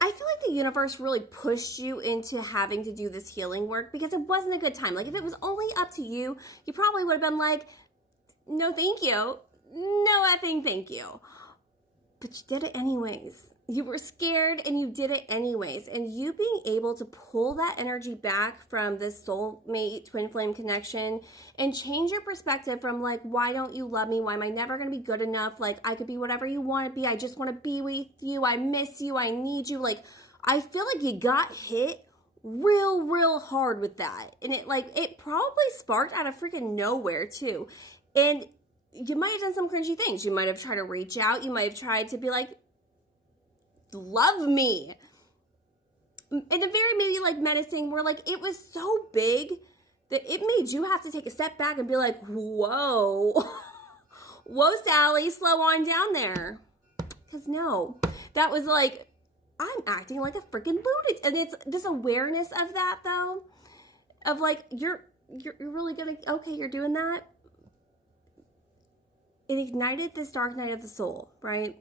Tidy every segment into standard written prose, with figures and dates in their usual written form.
I feel like the universe really pushed you into having to do this healing work because it wasn't a good time. Like, if it was only up to you, you probably would have been like, no, thank you. No effing thank you. But you did it anyways. You were scared and you did it anyways. And you being able to pull that energy back from this soulmate twin flame connection and change your perspective from like, why don't you love me? Why am I never going to be good enough? Like, I could be whatever you want to be. I just want to be with you. I miss you. I need you. Like, I feel like you got hit real hard with that. And it probably sparked out of freaking nowhere too. And you might have done some cringy things. You might have tried to reach out. You might have tried to be like, love me. In a very maybe like menacing where like it was so big that it made you have to take a step back and be like, whoa. Whoa, Sally, slow on down there. Because no, that was like, I'm acting like a freaking lunatic. And it's this awareness of that though, of like, you're really gonna, okay, you're doing that. It ignited this dark night of the soul, right?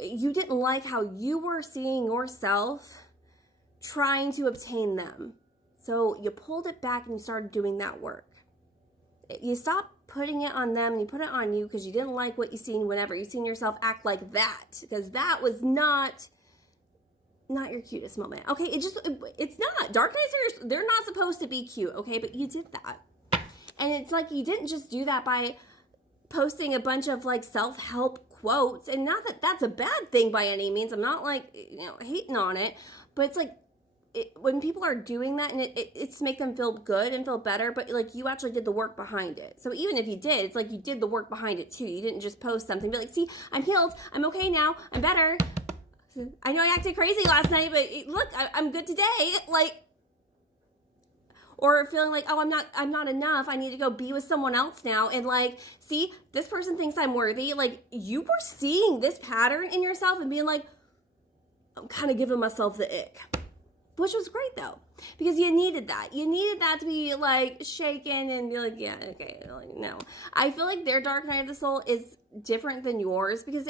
You didn't like how you were seeing yourself trying to obtain them. So you pulled it back and you started doing that work. You stopped putting it on them and you put it on you because you didn't like what you seen whenever you seen yourself act like that. Because that was not your cutest moment. Okay, it's not. Dark nights they're not supposed to be cute, okay? But you did that. And it's like you didn't just do that by posting a bunch of like self-help quotes, and not that that's a bad thing by any means. I'm not like, hating on it, but it's like when people are doing that and it's to make them feel good and feel better, but like you actually did the work behind it. So even if you did, it's like you did the work behind it too. You didn't just post something, be like, see, I'm healed, I'm okay now, I'm better. I know I acted crazy last night, but look, I'm good today. Like, or feeling like, oh, I'm not enough. I need to go be with someone else now. And like, see, this person thinks I'm worthy. Like, you were seeing this pattern in yourself and being like, I'm kind of giving myself the ick. Which was great though, because you needed that. You needed that to be like shaken and be like, yeah, okay, like, no. I feel like their dark night of the soul is different than yours because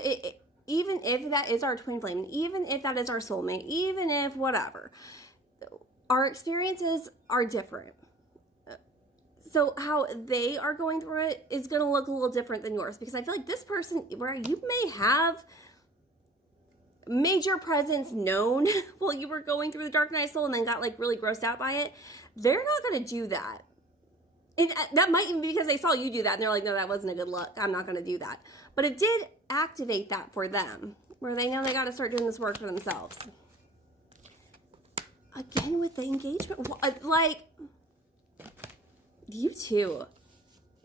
even if that is our twin flame, even if that is our soulmate, even if whatever, our experiences are different. So how they are going through it is going to look a little different than yours, because I feel like this person, where you may have major presence known while you were going through the dark night of soul and then got like really grossed out by it, they're not going to do that. That might even be because they saw you do that and they're like, no, that wasn't a good look. I'm not going to do that. But it did activate that for them, where they know they got to start doing this work for themselves. Again with the engagement, like, you too.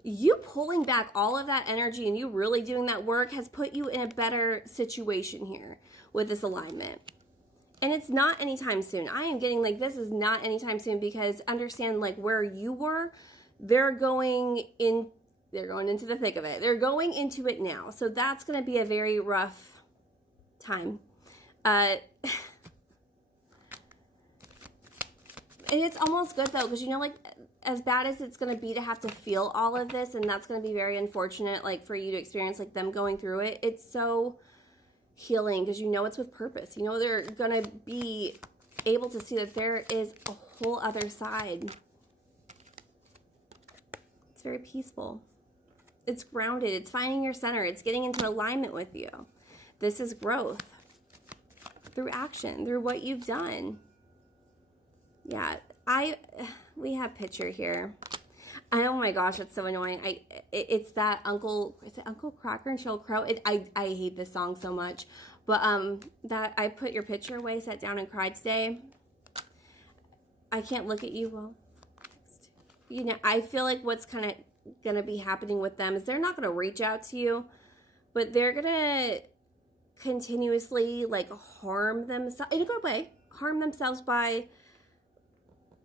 You pulling back all of that energy and you really doing that work has put you in a better situation here with this alignment. And it's not anytime soon. I am getting like, this is not anytime soon, because understand like where you were, they're going into the thick of it. They're going into it now. So that's going to be a very rough time. And it's almost good though, because like, as bad as it's going to be to have to feel all of this, and that's going to be very unfortunate, like for you to experience like them going through it, it's so healing because it's with purpose. They're going to be able to see that there is a whole other side. It's very peaceful. It's grounded. It's finding your center. It's getting into alignment with you. This is growth through action, through what you've done. Yeah, we have picture here. Oh my gosh, it's so annoying. It's that is it Uncle Cracker and Sheryl Crow? I hate this song so much. But that I put your picture away, sat down and cried today. I can't look at you well. I feel like what's kind of going to be happening with them is they're not going to reach out to you, but they're going to continuously like harm themselves in a good way, harm themselves by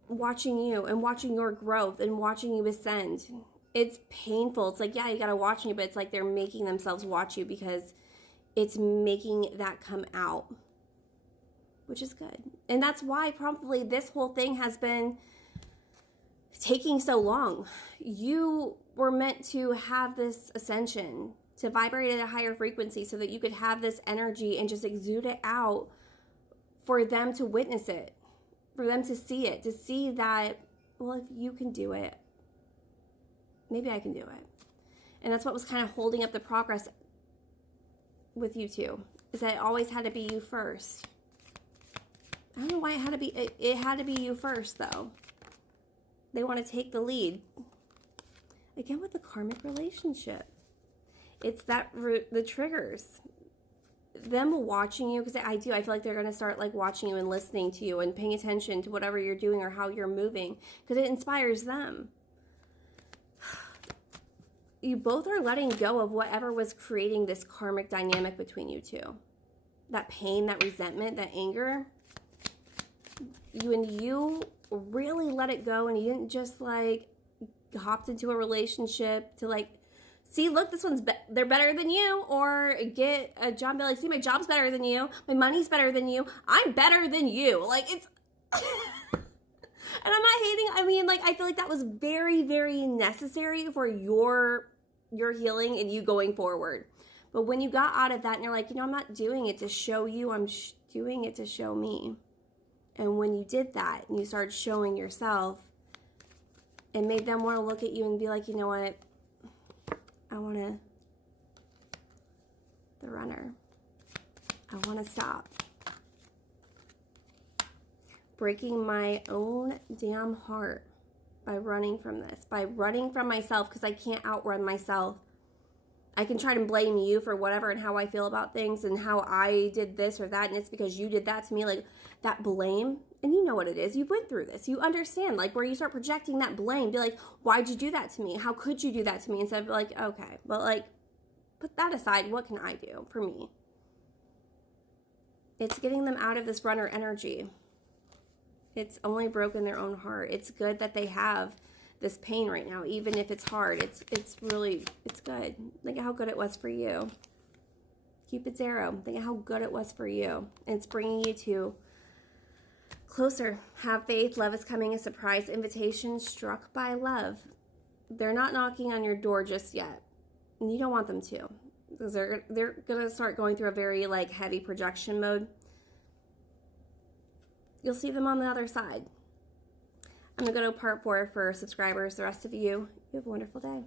watching you and watching your growth and watching you ascend. It's painful. It's like, yeah, you got to watch me, but it's like they're making themselves watch you because it's making that come out, which is good. And that's why probably this whole thing has been taking so long. You were meant to have this ascension, to vibrate at a higher frequency so that you could have this energy and just exude it out for them to witness it, for them to see that, well, if you can do it, maybe I can do it. And that's what was kind of holding up the progress with you two, is that it always had to be you first. I don't know why it had to be you first, though. They want to take the lead. Again, with the karmic relationship, it's that the triggers, them watching you, because I feel like they're going to start like watching you and listening to you and paying attention to whatever you're doing or how you're moving, because it inspires them. You both are letting go of whatever was creating this karmic dynamic between you two. That pain, that resentment, that anger. You really let it go, and you didn't just like hopped into a relationship to like, see, look, this one's they're better than you, or get a job and be like, see, my job's better than you, my money's better than you, I'm better than you. Like, it's and I'm not hating. I mean, like, I feel like that was very, very necessary for your healing and you going forward. But when you got out of that and you're like, I'm not doing it to show you, I'm doing it to show me. And when you did that and you started showing yourself, it made them want to look at you and be like, you know what? I want the runner. I want to stop. Breaking my own damn heart by running from this, by running from myself, because I can't outrun myself. I can try to blame you for whatever and how I feel about things and how I did this or that, and it's because you did that to me, like that blame. And you know what it is. You went through this. You understand, like, where you start projecting that blame. Be like, why'd you do that to me? How could you do that to me? Instead of like, okay, but like, put that aside. What can I do for me? It's getting them out of this runner energy. It's only broken their own heart. It's good that they have this pain right now, even if it's hard. It's really good. Think of how good it was for you. Cupid Zero. Think of how good it was for you. And it's bringing you to closer. Have faith. Love is coming. A surprise invitation. Struck by love. They're not knocking on your door just yet. And you don't want them to, because they're going to start going through a very like heavy projection mode. You'll see them on the other side. I'm going to go to part 4 for subscribers. The rest of you have a wonderful day.